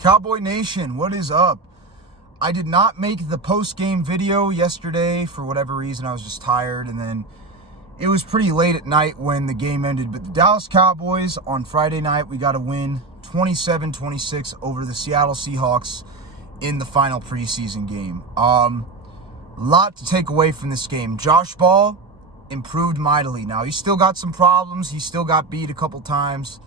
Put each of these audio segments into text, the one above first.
Cowboy Nation, what is up? I did not make the post-game video yesterday for whatever reason. I was just tired, and then it was pretty late at night when the game ended. But the Dallas Cowboys on Friday night, we got a win 27-26 over the Seattle Seahawks in the final preseason game. Lot to take away from this game. Josh Ball improved mightily. Now, he's still got some problems. He still got beat a couple times.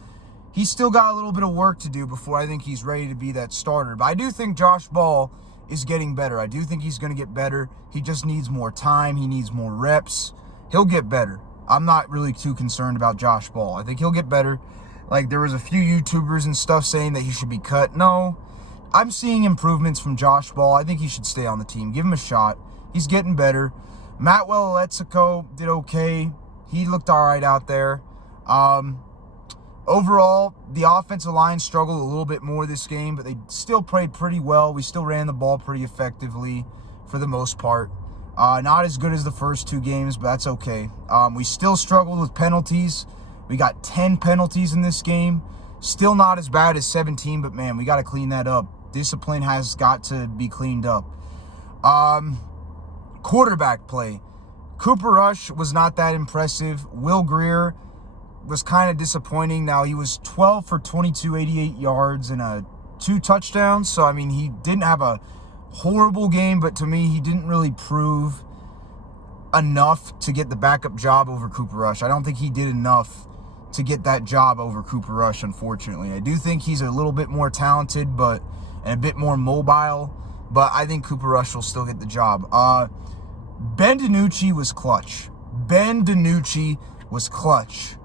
He's still got a little bit of work to do before I think he's ready to be that starter. But I do think Josh Ball is getting better. I do think he's going to get better. He just needs more time. He needs more reps. He'll get better. I'm not really too concerned about Josh Ball. I think he'll get better. Like, there was a few YouTubers and stuff saying that he should be cut. No, I'm seeing improvements from Josh Ball. I think he should stay on the team. Give him a shot. He's getting better. Matt Waletzko did okay. He looked all right out there. Overall, the offensive line struggled a little bit more this game, but they still played pretty well. We still ran the ball pretty effectively for the most part. Not as good as the first two games, but that's okay. We still struggled with penalties. We got 10 penalties in this game. Still not as bad as 17, but man, we got to clean that up. Discipline has got to be cleaned up. Quarterback play. Cooper Rush was not that impressive. Will Grier was kind of disappointing. Now, he was 12 for 22, 88 yards and 2 touchdowns. So, I mean, he didn't have a horrible game, but to me, he didn't really prove enough to get the backup job over Cooper Rush. I don't think he did enough to get that job over Cooper Rush, unfortunately. I do think he's a little bit more talented and a bit more mobile, but I think Cooper Rush will still get the job. Ben DiNucci was clutch. Ben DiNucci was clutch.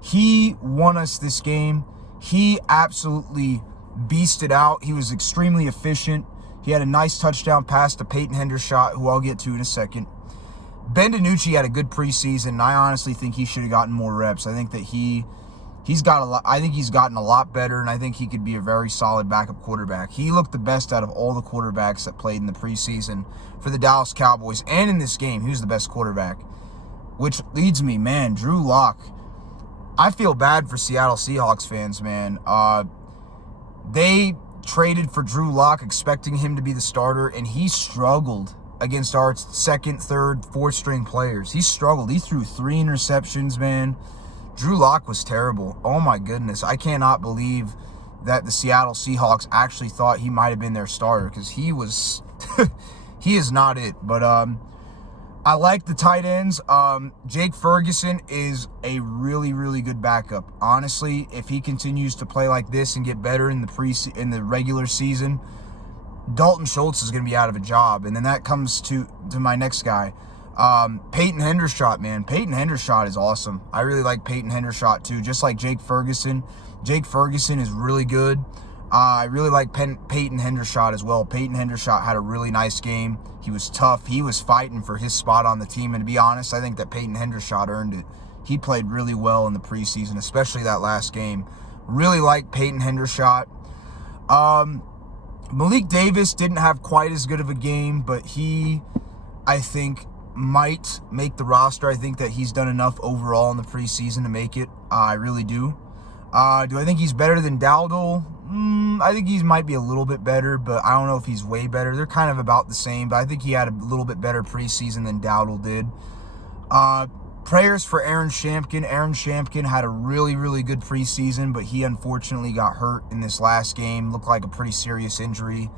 He won us this game. He absolutely beasted out. He was extremely efficient. He had a nice touchdown pass to Peyton Hendershot, who I'll get to in a second. Ben DiNucci had a good preseason, and I honestly think he should have gotten more reps. I think that he's got a lot. I think he's gotten a lot better, and I think he could be a very solid backup quarterback. He looked the best out of all the quarterbacks that played in the preseason for the Dallas Cowboys, and in this game, he was the best quarterback. Which leads me, man, Drew Lock. I feel bad for Seattle Seahawks fans, man. They traded for Drew Lock expecting him to be the starter, and he struggled against our second, third, fourth string players. He struggled. He threw 3 interceptions, man. Drew Lock was terrible. Oh, my goodness. I cannot believe that the Seattle Seahawks actually thought he might have been their starter, because he was he is not it. But I like the tight ends. Jake Ferguson is a really, really good backup. Honestly, if he continues to play like this and get better in the regular season, Dalton Schultz is going to be out of a job. And then that comes to my next guy, Peyton Hendershot, man. Peyton Hendershot is awesome. I really like Peyton Hendershot too, just like Jake Ferguson. Jake Ferguson is really good. I really like Peyton Hendershot as well. Peyton Hendershot had a really nice game. He was tough. He was fighting for his spot on the team. And to be honest, I think that Peyton Hendershot earned it. He played really well in the preseason, especially that last game. Really like Peyton Hendershot. Malik Davis didn't have quite as good of a game, but he, I think, might make the roster. I think that he's done enough overall in the preseason to make it. I really do. Do I think he's better than Dowdle? I think he might be a little bit better, but I don't know if he's way better. They're kind of about the same, but I think he had a little bit better preseason than Dowdle did. Prayers for Aaron Shampkin. Aaron Shampkin had a really, really good preseason, but he unfortunately got hurt in this last game. Looked like a pretty serious injury.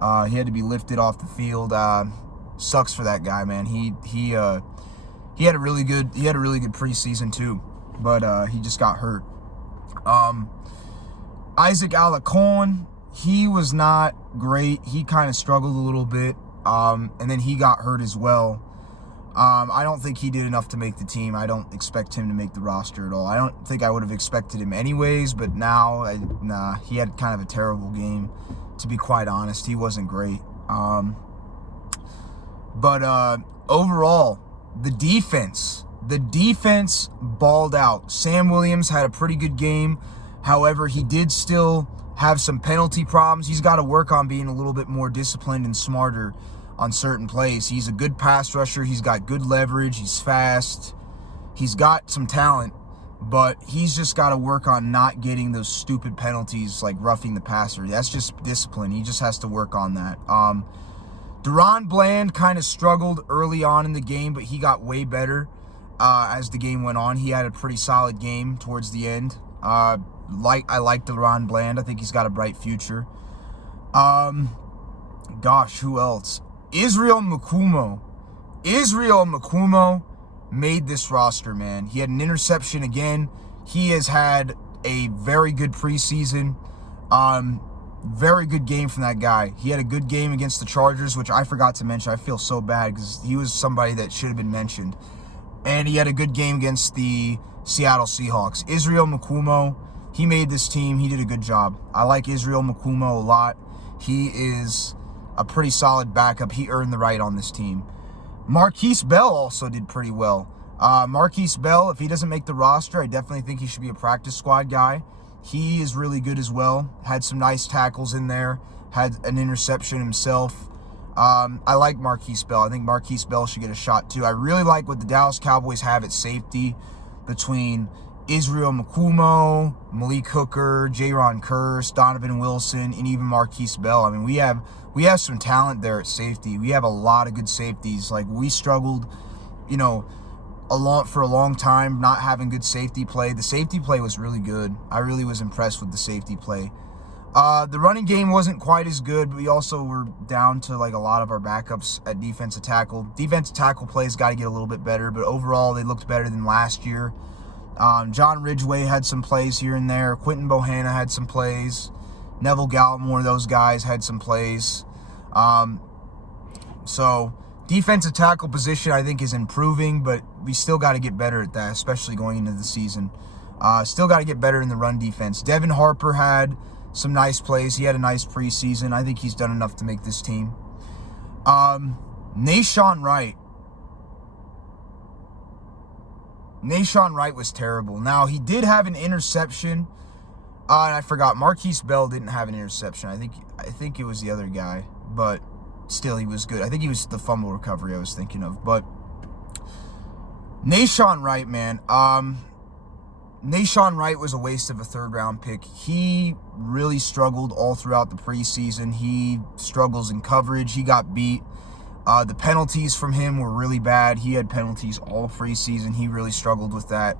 He had to be lifted off the field. Sucks for that guy, man. He had a really good preseason too, but he just got hurt. Isaac Alacon, he was not great. He kind of struggled a little bit, and then he got hurt as well. I don't think he did enough to make the team. I don't expect him to make the roster at all. I don't think I would have expected him anyways, but now, he had kind of a terrible game, to be quite honest. He wasn't great. But overall, the defense balled out. Sam Williams had a pretty good game. However, he did still have some penalty problems. He's got to work on being a little bit more disciplined and smarter on certain plays. He's a good pass rusher. He's got good leverage. He's fast. He's got some talent, But he's just got to work on not getting those stupid penalties like roughing the passer. That's just discipline. He just has to work on that. Deron Bland kind of struggled early on in the game, but he got way better as the game went on. He had a pretty solid game towards the end. I like Deron Bland. I think he's got a bright future. Gosh, who else? Israel Mukumo made this roster, man. He had an interception again. He has had a very good preseason. Very good game from that guy. He had a good game against the Chargers, which I forgot to mention. I feel so bad because he was somebody that should have been mentioned. And he had a good game against the Seattle Seahawks. Israel Mukumo, he made this team. He did a good job. I like Israel Mukumo a lot. He is a pretty solid backup. He earned the right on this team. Marquis Bell also did pretty well. Marquis Bell, if he doesn't make the roster, I definitely think he should be a practice squad guy. He is really good as well. Had some nice tackles in there. Had an interception himself. I like Marquis Bell. I think Marquis Bell should get a shot too. I really like what the Dallas Cowboys have at safety between Israel Mukumo, Malik Hooker, Jaron Curse, Donovan Wilson, and even Marquis Bell. I mean, we have some talent there at safety. We have a lot of good safeties. Like, we struggled, for a long time not having good safety play. The safety play was really good. I really was impressed with the safety play. The running game wasn't quite as good, but we also were down to like a lot of our backups at defensive tackle. Defensive tackle plays got to get a little bit better, but overall they looked better than last year. John Ridgway had some plays here and there. Quentin Bohanna had some plays. Neville Gallimore, those guys had some plays. So defensive tackle position, I think, is improving, but we still got to get better at that, especially going into the season. Still got to get better in the run defense. Devin Harper had some nice plays. He had a nice preseason. I think he's done enough to make this team. Nashon Wright. Nashon Wright was terrible. Now, he did have an interception. And I forgot, Marquis Bell didn't have an interception. I think it was the other guy, but still, he was good. I think he was the fumble recovery I was thinking of. But Nashon Wright, man. Nashon Wright was a waste of a third-round pick. He really struggled all throughout the preseason. He struggles in coverage. He got beat. The penalties from him were really bad. He had penalties all preseason. He really struggled with that.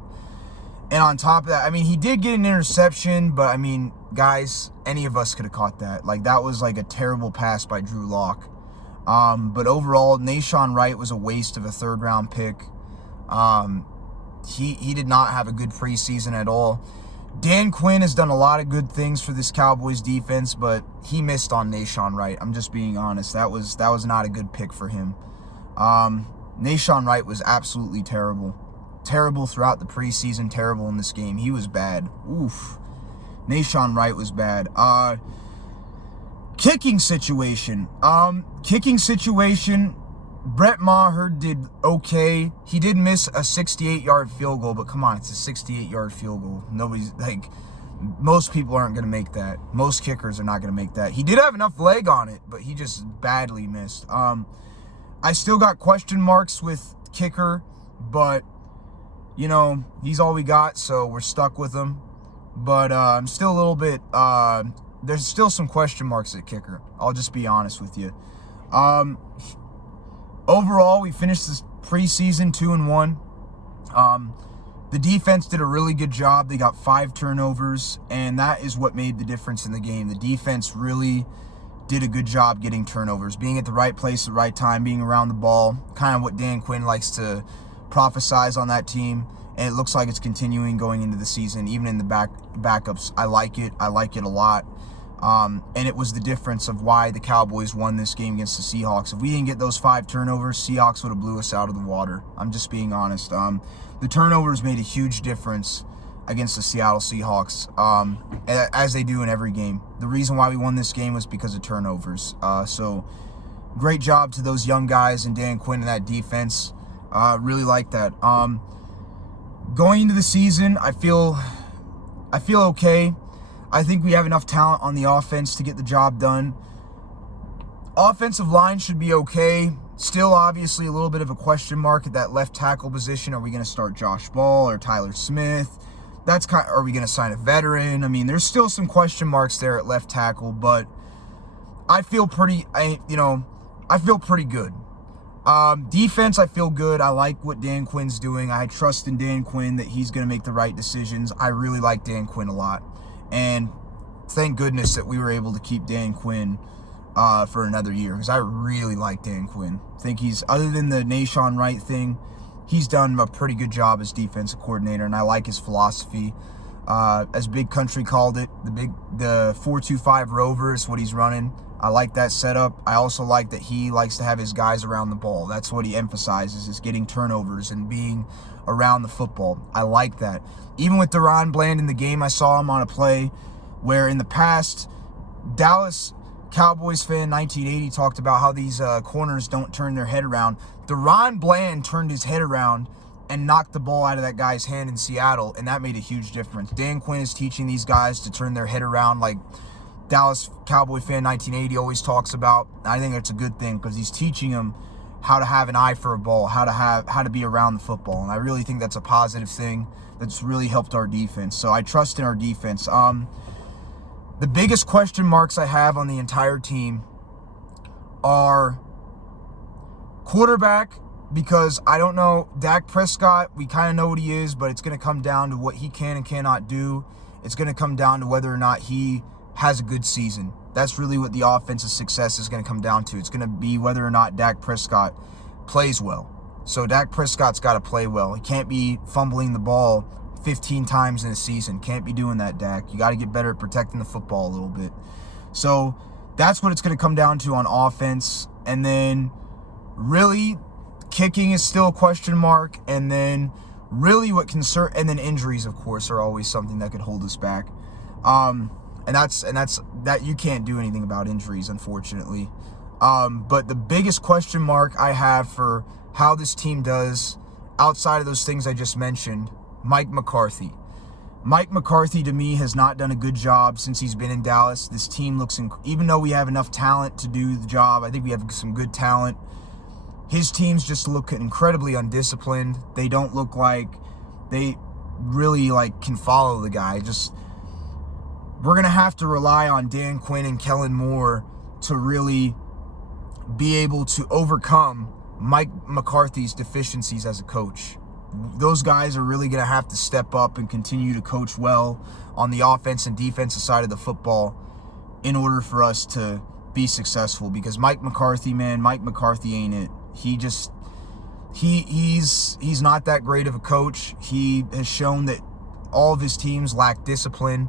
And on top of that, I mean, he did get an interception, but, I mean, guys, any of us could have caught that. Like, that was like a terrible pass by Drew Lock. But overall, Nashon Wright was a waste of a third-round pick. He did not have a good preseason at all. Dan Quinn has done a lot of good things for this Cowboys defense, but he missed on Nashon Wright. I'm just being honest. That was not a good pick for him. Nashon Wright was absolutely terrible. Terrible throughout the preseason, terrible in this game. He was bad. Oof. Nashon Wright was bad. Kicking situation. Brett Maher did okay. He did miss a 68-yard field goal, but come on, it's a 68-yard field goal. Most people aren't going to make that. Most kickers are not going to make that. He did have enough leg on it, but he just badly missed. I still got question marks with kicker, but, he's all we got, so we're stuck with him. But I'm still a little bit, there's still some question marks at kicker. I'll just be honest with you. Overall, we finished this preseason 2-1. The defense did a really good job. They got 5 turnovers, and that is what made the difference in the game. The defense really did a good job getting turnovers, being at the right place at the right time, being around the ball, kind of what Dan Quinn likes to prophesize on that team. And it looks like it's continuing going into the season, even in the backups. I like it. I like it a lot. And it was the difference of why the Cowboys won this game against the Seahawks. If we didn't get those 5 turnovers, Seahawks would have blew us out of the water. I'm just being honest. The turnovers made a huge difference against the Seattle Seahawks, as they do in every game. The reason why we won this game was because of turnovers. So great job to those young guys and Dan Quinn and that defense. Really like that. Going into the season, I feel okay. I think we have enough talent on the offense to get the job done. Offensive line should be okay. Still, obviously, a little bit of a question mark at that left tackle position. Are we going to start Josh Ball or Tyler Smith? that's kind. Are we going to sign a veteran? I mean, there's still some question marks there at left tackle, but I feel pretty good. Defense, I feel good. I like what Dan Quinn's doing. I trust in Dan Quinn that he's going to make the right decisions. I really like Dan Quinn a lot. And thank goodness that we were able to keep Dan Quinn for another year, because I really like Dan Quinn. I think other than the Nashon Wright thing, he's done a pretty good job as defensive coordinator, and I like his philosophy. As Big Country called it, the 4-2-5 rover is what he's running. I like that setup. I also like that he likes to have his guys around the ball. That's what he emphasizes, is getting turnovers and being around the football. I like that. Even with Deron Bland in the game, I saw him on a play where in the past, Dallas Cowboys fan 1980 talked about how these corners don't turn their head around. Deron Bland turned his head around and knocked the ball out of that guy's hand in Seattle, and that made a huge difference. Dan Quinn is teaching these guys to turn their head around like Dallas Cowboy fan 1980 always talks about. I think that's a good thing, because he's teaching them how to have an eye for a ball, how to be around the football, and I really think that's a positive thing that's really helped our defense. So I trust in our defense. The biggest question marks I have on the entire team are quarterback, because I don't know. Dak Prescott, we kind of know what he is, but it's going to come down to what he can and cannot do. It's going to come down to whether or not he has a good season. That's really what the offensive success is going to come down to. It's going to be whether or not Dak Prescott plays well. So Dak Prescott's got to play well. He can't be fumbling the ball 15 times in a season. Can't be doing that, Dak. You got to get better at protecting the football a little bit. So that's what it's going to come down to on offense. And then really kicking is still a question mark. And then really and then injuries, of course, are always something that could hold us back. And that's that you can't do anything about injuries, unfortunately. But the biggest question mark I have for how this team does, outside of those things I just mentioned, Mike McCarthy. Mike McCarthy, to me, has not done a good job since he's been in Dallas. This team looks, even though we have enough talent to do the job, I think we have some good talent. His teams just look incredibly undisciplined. They don't look like they really can follow the guy. We're going to have to rely on Dan Quinn and Kellen Moore to really be able to overcome Mike McCarthy's deficiencies as a coach. Those guys are really going to have to step up and continue to coach well on the offense and defensive side of the football in order for us to be successful, because Mike McCarthy ain't it. He's not that great of a coach. He has shown that all of his teams lack discipline.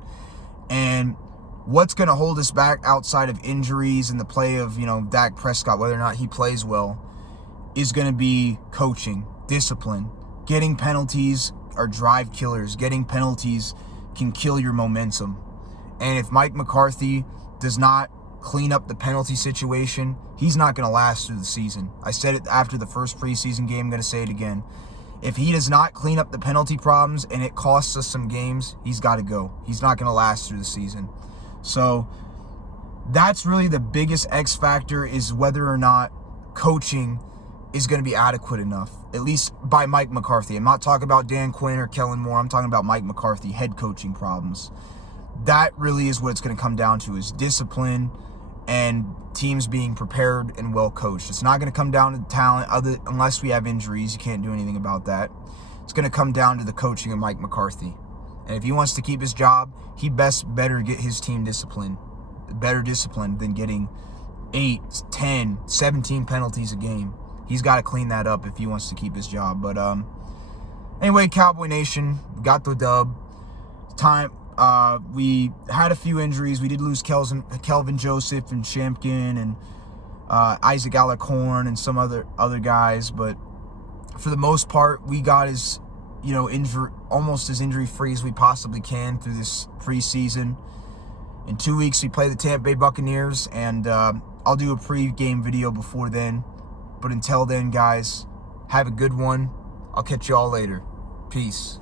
And what's going to hold us back outside of injuries and the play of, Dak Prescott, whether or not he plays well, is going to be coaching, discipline. Getting penalties are drive killers. Getting penalties can kill your momentum. And if Mike McCarthy does not clean up the penalty situation, he's not going to last through the season. I said it after the first preseason game. I'm going to say it again. If he does not clean up the penalty problems and it costs us some games, he's got to go. He's not going to last through the season. So that's really the biggest X factor, is whether or not coaching is going to be adequate enough, at least by Mike McCarthy. I'm not talking about Dan Quinn or Kellen Moore. I'm talking about Mike McCarthy, head coaching problems. That really is what it's going to come down to, is discipline and teams being prepared and well coached. It's not going to come down to talent, unless we have injuries. You can't do anything about that. It's going to come down to the coaching of Mike McCarthy. And if he wants to keep his job, he better get his team disciplined. Better disciplined than getting 8, 10, 17 penalties a game. He's got to clean that up if he wants to keep his job. But anyway, Cowboy Nation, got the dub. We had a few injuries. We did lose Kelvin Joseph and Shampkin and Isaac Alacorn and some other guys, but for the most part, we got almost as injury free as we possibly can through this preseason. In 2 weeks, we play the Tampa Bay Buccaneers, and I'll do a pre-game video before then. But until then, guys, have a good one. I'll catch you all later. Peace.